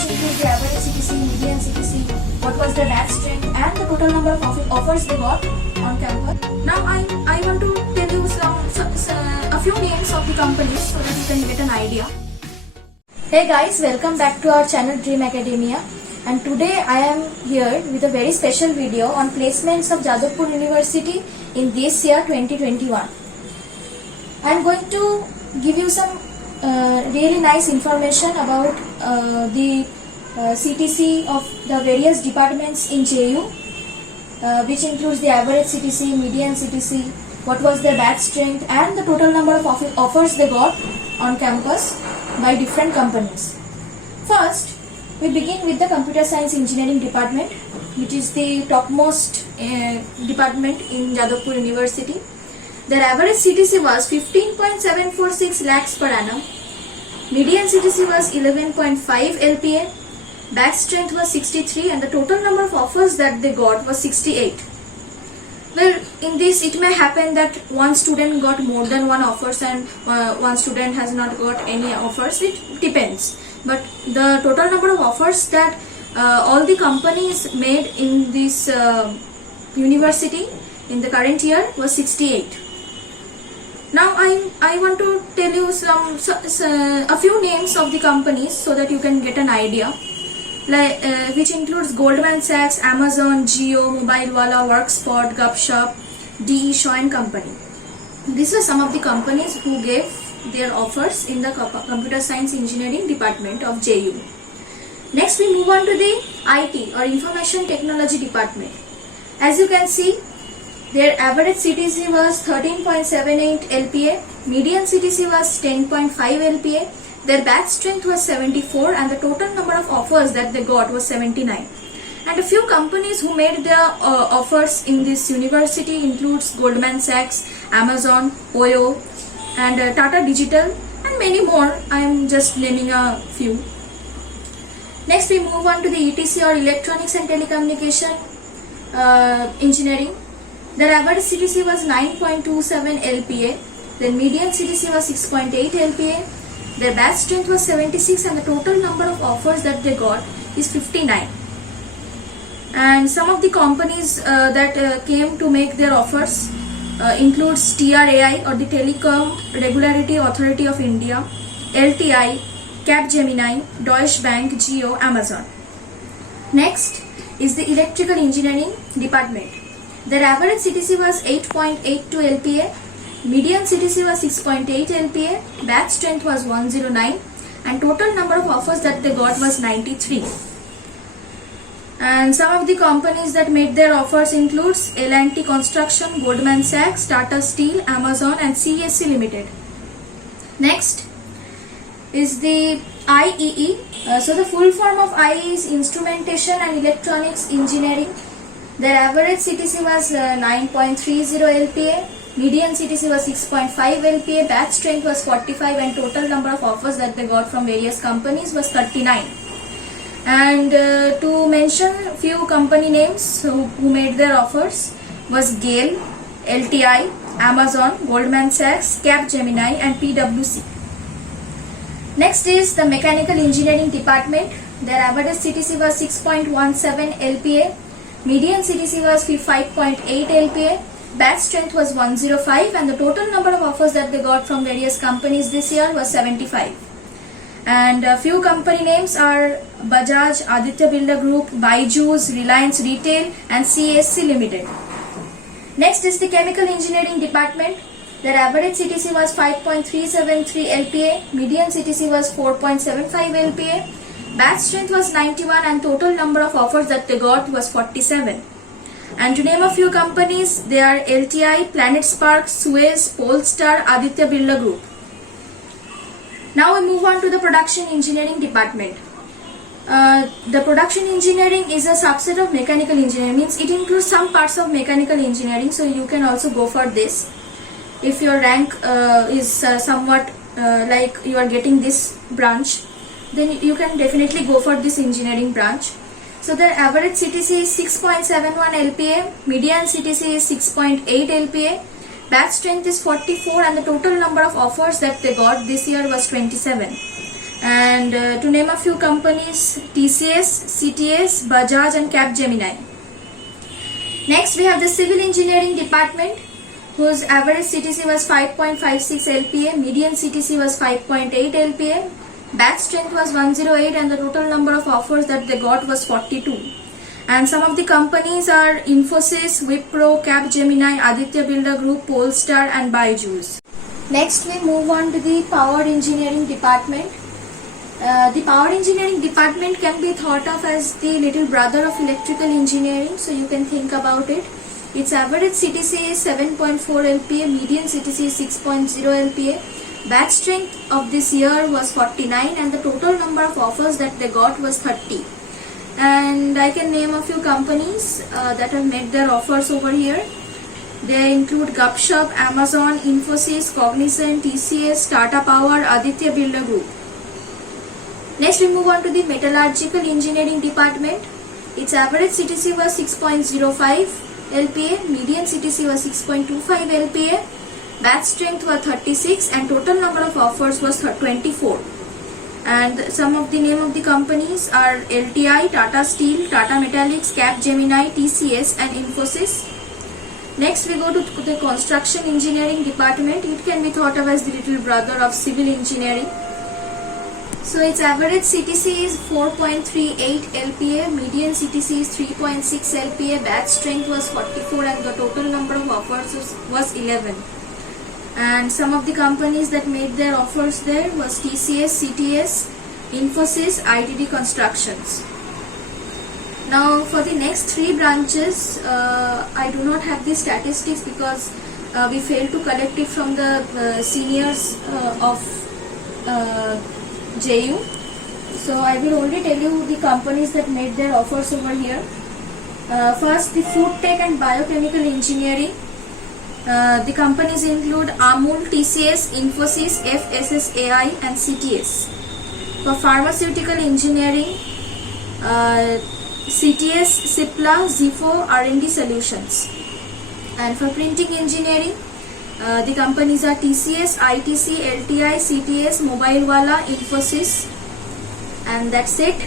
which includes the average CTC, median CTC, what was the batch strength, and the total number of offers they got on campus. Now I want to tell you a few names of the companies so that you can get an idea. Hey guys, welcome back to our channel Dream Academia, and today I am here with a very special video on placements of Jadavpur University in this year 2021. I am going to give you some really nice information about the CTC of the various departments in JU, which includes the average CTC, median CTC, what was their batch strength, and the total number of offers they got on campus by different companies. First, we begin with the Computer Science Engineering department, which is the topmost department in Jadavpur University. Their average CTC was 15.746 lakhs per annum. Median CTC was 11.5 LPA. Batch strength was 63, and the total number of offers that they got was 68. Well, in this it may happen that one student got more than one offers and one student has not got any offers. It depends. But the total number of offers that all the companies made in this university in the current year was 68. Now I want to tell you a few names of the companies so that you can get an idea, which includes Goldman Sachs, Amazon, Jio, Mobilewala, Workspot, Gupshup, DE Shaw and Company. These are some of the companies who gave their offers in the Computer Science Engineering department of JU. Next we move on to the IT or Information Technology department. As you can see, their average CTC was 13.78 LPA, median CTC was 10.5 LPA, their batch strength was 74, and the total number of offers that they got was 79. And a few companies who made their offers in this university includes Goldman Sachs, Amazon, OYO, and Tata Digital, and many more. I am just naming a few. Next we move on to the ETC or Electronics and Telecommunication Engineering. Their average CTC was 9.27 LPA, their median CTC was 6.8 LPA, their batch strength was 76, and the total number of offers that they got is 59. And some of the companies that came to make their offers includes TRAI or the Telecom Regulatory Authority of India, LTI, Capgemini, Deutsche Bank, Jio, Amazon. Next is the Electrical Engineering department. Their average CTC was 8.82 LPA, median CTC was 6.8 LPA, batch strength was 109, and total number of offers that they got was 93. And some of the companies that made their offers includes L&T Construction, Goldman Sachs, Tata Steel, Amazon, and CESC Limited. Next is the IEE. So the full form of IEE is Instrumentation and Electronics Engineering. Their average CTC was 9.30 LPA, median CTC was 6.5 LPA, batch strength was 45, and total number of offers that they got from various companies was 39. And to mention few company names who made their offers was GAIL, LTI, Amazon, Goldman Sachs, Capgemini, and PwC. Next is the Mechanical Engineering department. Their average CTC was 6.17 LPA. Median CTC was 5.8 LPA, batch strength was 105, and the total number of offers that they got from various companies this year was 75. And a few company names are Bajaj, Aditya Birla Group, Byju's, Reliance Retail, and CESC Limited. Next is the Chemical Engineering department. Their average CTC was 5.373 LPA, median CTC was 4.75 LPA, batch strength was 91, and total number of offers that they got was 47. And to name a few companies, they are LTI, Planet Spark, Suez, Polestar, Aditya Birla Group. Now we move on to the Production Engineering department. The Production Engineering is a subset of Mechanical Engineering, means it includes some parts of Mechanical Engineering, so you can also go for this. If your rank is somewhat like you are getting this branch, then you can definitely go for this engineering branch. So their average CTC is 6.71 LPA, median CTC is 6.8 LPA, batch strength is 44, and the total number of offers that they got this year was 27. And to name a few companies, TCS, CTS, Bajaj and Capgemini. Next we have the civil engineering department, whose average CTC was 5.56 LPA, median CTC was 5.8 LPA, batch strength was 108 and the total number of offers that they got was 42. And some of the companies are Infosys, Wipro, Capgemini, Aditya Birla Group, Polestar and Byju's. Next we move on to the power engineering department. The power engineering department can be thought of as the little brother of electrical engineering, so you can think about it. Its average CTC is 7.4 LPA, median CTC is 6.0 LPA. Batch strength of this year was 49 and the total number of offers that they got was 30. And I can name a few companies that have made their offers over here. They include Gupshup, Amazon, Infosys, Cognizant, TCS, Tata Power, Aditya Birla Group. Next we move on to the metallurgical engineering department. Its average CTC was 6.05 LPA, median CTC was 6.25 LPA, batch strength was 36 and total number of offers was 24. And some of the name of the companies are LTI, Tata Steel, Tata Metallics, Capgemini, TCS and Infosys. Next we go to the construction engineering department. It can be thought of as the little brother of civil engineering. So its average CTC is 4.38 LPA, median CTC is 3.6 LPA, batch strength was 44 and the total number of offers was 11. And some of the companies that made their offers there was TCS, CTS, Infosys, ITD Constructions. Now for the next three branches, I do not have the statistics because we failed to collect it from the seniors of JU. So I will only tell you the companies that made their offers over here. First, the food tech and biochemical engineering. The companies include Amul, TCS, Infosys, FSSAI and CTS. For pharmaceutical engineering, CTS, Cipla, Zifo, R&D Solutions. And for printing engineering, the companies are TCS, ITC, LTI, CTS, Mobilewala, Infosys, and that's it.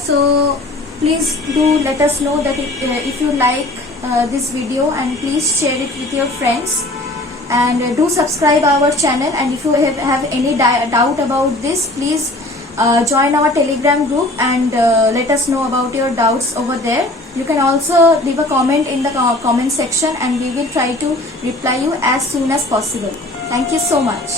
So please do let us know that if you like this video, and please share it with your friends, and do subscribe our channel. And if you have any doubt about this, please join our Telegram group and let us know about your doubts over there. You can also leave a comment in the comment section and we will try to reply you as soon as possible. Thank you so much.